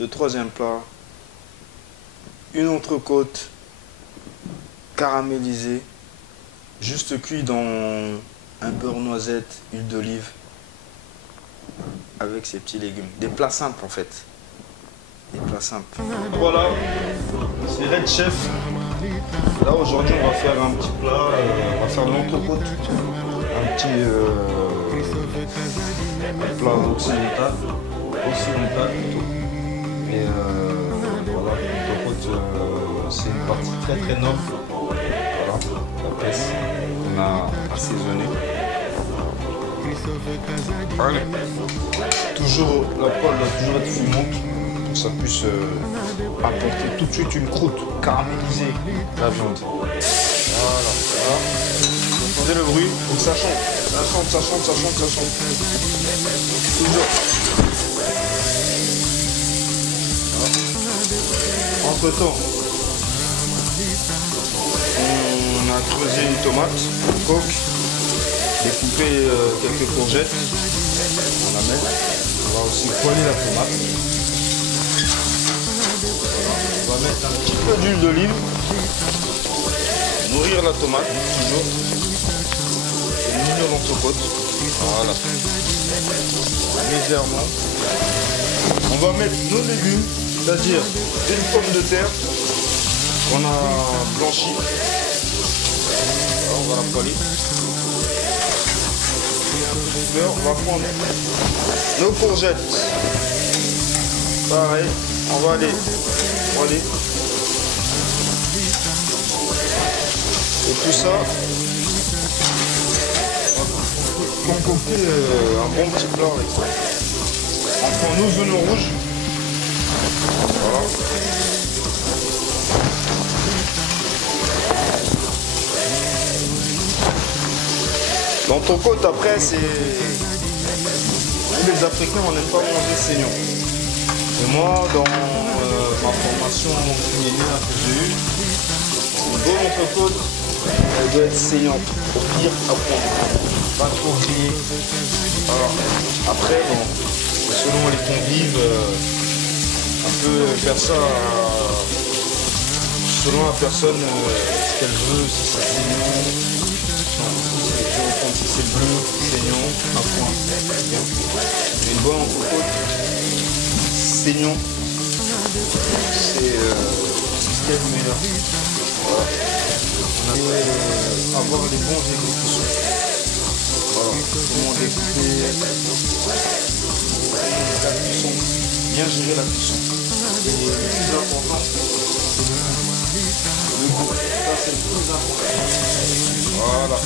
le troisième plat, une entrecôte caramélisée, juste cuit dans un beurre noisette, huile d'olive, avec ses petits légumes. Des plats simples en fait. Des plats simples. Voilà, c'est Red Chef. Là aujourd'hui on va faire un petit plat, on va faire de l'entrecôte, un petit plat occidental plutôt. Et voilà, l'entrecôte c'est une partie très très noble. Voilà, la pièce qu'on a assaisonnée. Allez. Toujours, la poêle doit toujours être fumante pour que ça puisse apporter tout de suite une croûte caramélisée la viande. Voilà, voilà. Vous entendez le bruit? Il faut que ça chante. Ça chante, ça chante, ça chante, ça chante. Toujours. Voilà. Entre temps, on a creusé une tomate en coque, découpé quelques courgettes. On la met. On va aussi poêler la tomate. Voilà. On va mettre un petit peu d'huile d'olive. Nourrir la tomate, toujours. Et nourrir l'entrecôte. Voilà. Légèrement. On va mettre nos légumes, c'est-à-dire une pomme de terre qu'on a blanchie. On va la poêler. On va prendre nos courgettes. Pareil, on va aller poêler. Et tout ça, on va concocter un bon petit plat avec ça. On prend nos oignons rouges. Voilà. L'entrecôte après c'est... Nous les Africains on n'aime pas manger saignant. Et moi dans ma formation culinaire que j'ai eue, une bonne entrecôte, elle doit être saignante. Au pire à prendre. Pas trop grillée. Voilà. Après bon, selon les convives, on peut faire ça selon la personne ce qu'elle veut, si c'est saignant. Si c'est bleu, saignant, un point. Une bonne entrecôte, saignant, c'est ce qu'il y a de meilleur. Voilà. On a avoir les bons égouts qui sont. Voilà. Comment découper la cuisson, bien gérer la cuisson. Et le plus important, le goût. Ça c'est le plus important. Voilà.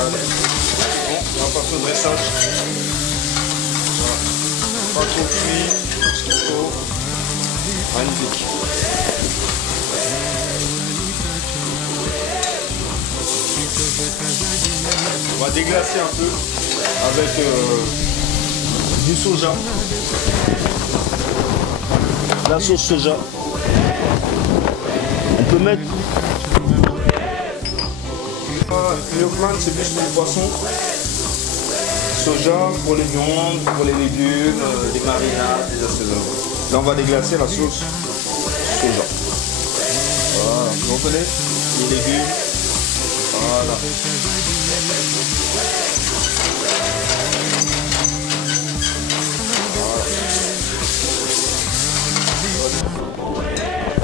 Allez. Bon, on va passer au dressage. Voilà. Pas trop cuit, ce qu'il faut. Magnifique. On va déglacer un peu avec du soja. La sauce soja. On peut mettre... Yoplait, c'est plus pour le poisson. Soja pour les viandes, pour les légumes, les marinades, les assaisonnements. Là, on va déglacer la sauce soja. Voilà, vous reconnaissez les légumes. Voilà.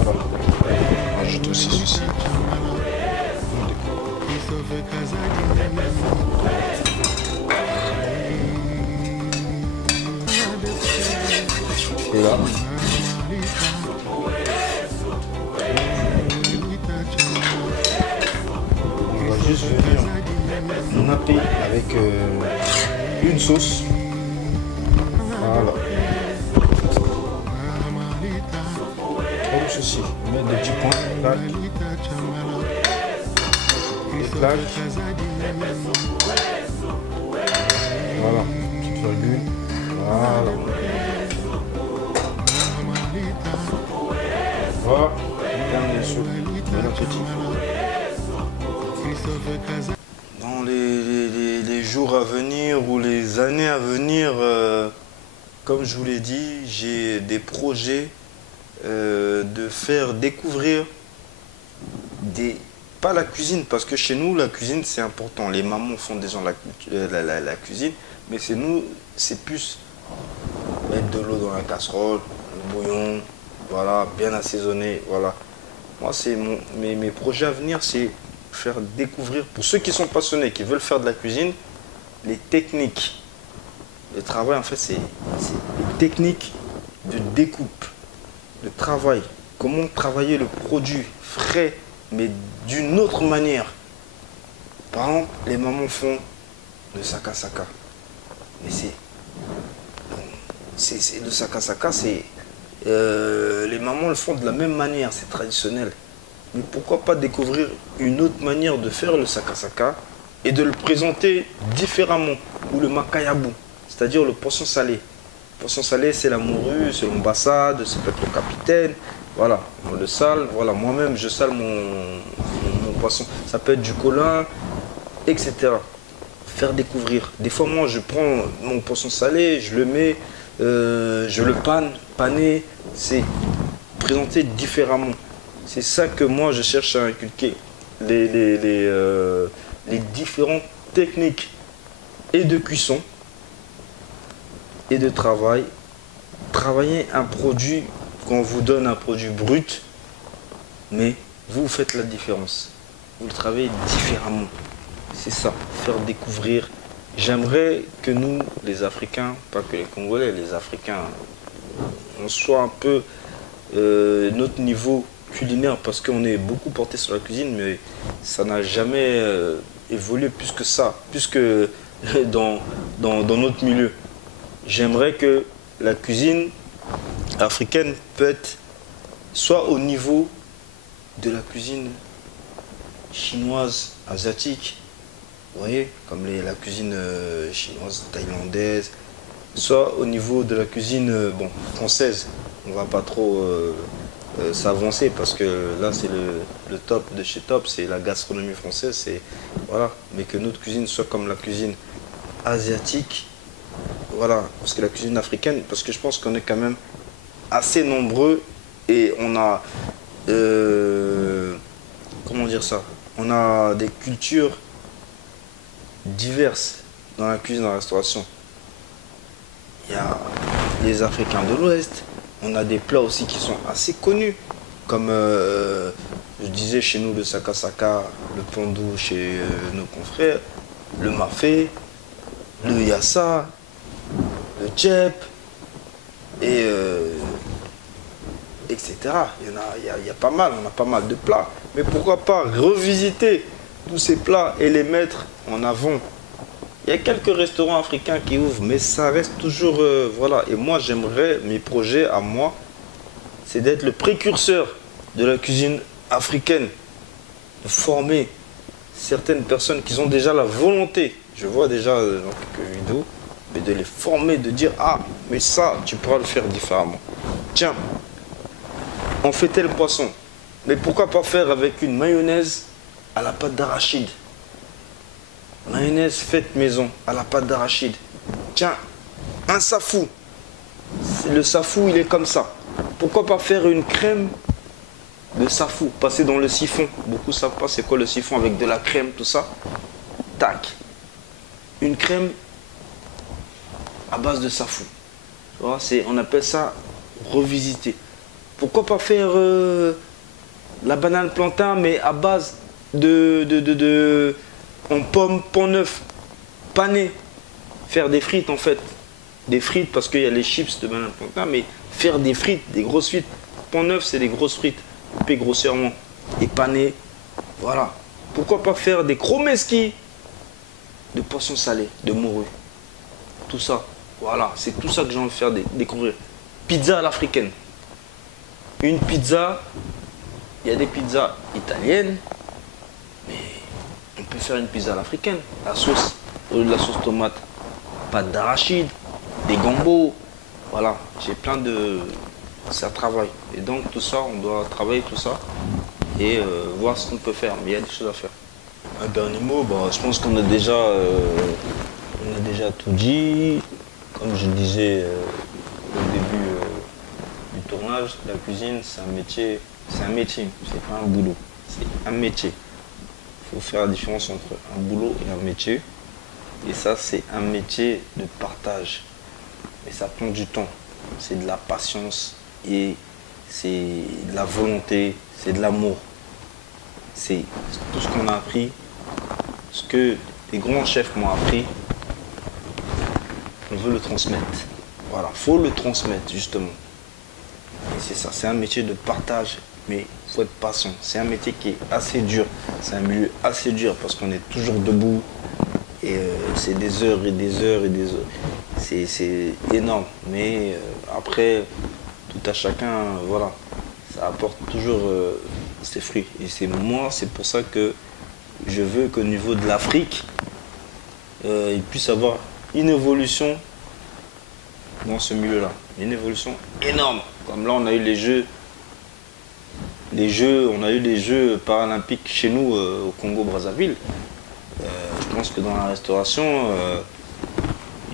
Voilà. On ajoute aussi ceci. Et là, on va juste venir napper avec une sauce. Voilà. Comme ceci. Mettre des petits points. Tac. Des plaques. Voilà. Petite virgule. Voilà. Voilà, dernier saut, bon appétit. Dans les jours à venir ou les années à venir, comme je vous l'ai dit, j'ai des projets de faire découvrir pas la cuisine, parce que chez nous, la cuisine, c'est important. Les mamans font déjà la cuisine, mais c'est nous, c'est plus mettre de l'eau dans la casserole, le bouillon, voilà, bien assaisonné, voilà. Moi, mes projets à venir, c'est faire découvrir, pour ceux qui sont passionnés, qui veulent faire de la cuisine, les techniques. Le travail, en fait, c'est les techniques de découpe, de travail. Comment travailler le produit frais, mais d'une autre manière. Par exemple, les mamans font le saka-saka. Mais le saka-saka, les mamans le font de la même manière, c'est traditionnel. Mais pourquoi pas découvrir une autre manière de faire le saka-saka et de le présenter différemment, ou le makayabu, c'est-à-dire le poisson salé. Le poisson salé, c'est la morue, c'est l'ambassade, c'est peut-être le capitaine. Voilà, on le sale. Voilà, moi-même, je sale mon poisson. Ça peut être du colin, etc. Faire découvrir. Des fois, moi, je prends mon poisson salé, je le mets, je le paner. C'est présenter différemment. C'est ça que moi, je cherche à inculquer. Les différentes techniques et de cuisson et de travail. Travailler un produit, qu'on vous donne un produit brut, mais vous faites la différence. Vous le travaillez différemment. C'est ça, faire découvrir. J'aimerais que nous, les Africains, pas que les Congolais, les Africains, on soit un peu notre niveau culinaire, parce qu'on est beaucoup porté sur la cuisine, mais ça n'a jamais évolué plus que ça, plus que dans notre milieu. J'aimerais que la cuisine africaine peut être soit au niveau de la cuisine chinoise, asiatique, vous voyez, comme la cuisine chinoise, thaïlandaise, soit au niveau de la cuisine française. On ne va pas trop s'avancer, parce que là c'est le top de chez top, c'est la gastronomie française, voilà. Mais que notre cuisine soit comme la cuisine asiatique, voilà, parce que la cuisine africaine, parce que je pense qu'on est quand même assez nombreux et on a, comment dire ça, on a des cultures diverses dans la cuisine, dans la restauration. Il y a les Africains de l'Ouest, on a des plats aussi qui sont assez connus, comme je disais chez nous le saka-saka, le pandou chez nos confrères, le mafé, le yassa, le tchèp, et etc. Il y a pas mal, on a pas mal de plats. Mais pourquoi pas revisiter tous ces plats et les mettre en avant. Il y a quelques restaurants africains qui ouvrent, mais ça reste toujours... voilà. Et moi, j'aimerais, mes projets à moi, c'est d'être le précurseur de la cuisine africaine, de former certaines personnes qui ont déjà la volonté, je vois déjà dans quelques vidéos, mais de les former, de dire, ah, mais ça, tu pourras le faire différemment. Tiens, on fait tel poisson, mais pourquoi pas faire avec une mayonnaise à la pâte d'arachide? Mayonnaise faite maison à la pâte d'arachide. Tiens, un safou. Le safou, il est comme ça. Pourquoi pas faire une crème de safou, passer dans le siphon? Beaucoup ne savent pas c'est quoi le siphon, avec de la crème, tout ça. Tac. Une crème à base de safou. On appelle ça revisiter. Pourquoi pas faire la banane plantain, mais à base en pomme, pont neuf, pané. Faire des frites en fait. Des frites parce qu'il y a les chips de banane plantain, mais faire des frites, des grosses frites. Pont neuf, c'est des grosses frites, coupées grossièrement et panées. Voilà. Pourquoi pas faire des chromeski de poisson salé, de morue. Tout ça. Voilà. C'est tout ça que j'ai envie de faire découvrir. Pizza à l'africaine. Une pizza, il y a des pizzas italiennes, mais on peut faire une pizza à l'africaine. La sauce, au lieu de la sauce tomate, pâte d'arachide, des gambos. Voilà, j'ai plein de... Ça travaille. Et donc tout ça, on doit travailler tout ça et voir ce qu'on peut faire. Mais il y a des choses à faire. Un dernier mot, je pense qu'on a déjà tout dit. Comme je disais tournage, la cuisine, c'est un métier, c'est pas un boulot, c'est un métier. Il faut faire la différence entre un boulot et un métier. Et ça, c'est un métier de partage. Et ça prend du temps. C'est de la patience et c'est de la volonté, c'est de l'amour. C'est tout ce qu'on a appris, ce que les grands chefs m'ont appris. On veut le transmettre. Voilà, faut le transmettre justement. Et c'est ça, c'est un métier de partage, mais il faut être patient. C'est un métier qui est assez dur. C'est un milieu assez dur parce qu'on est toujours debout. Et c'est des heures et des heures et des heures. C'est énorme. Mais après, tout à chacun, voilà. Ça apporte toujours ses fruits. Et c'est pour ça que je veux qu'au niveau de l'Afrique, il puisse avoir une évolution dans ce milieu-là. Une évolution énorme. Comme là, on a eu on a eu les Jeux paralympiques chez nous au Congo-Brazzaville. Je pense que dans la restauration,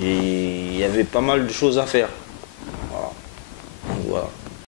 il y avait pas mal de choses à faire. Voilà. Donc, voilà.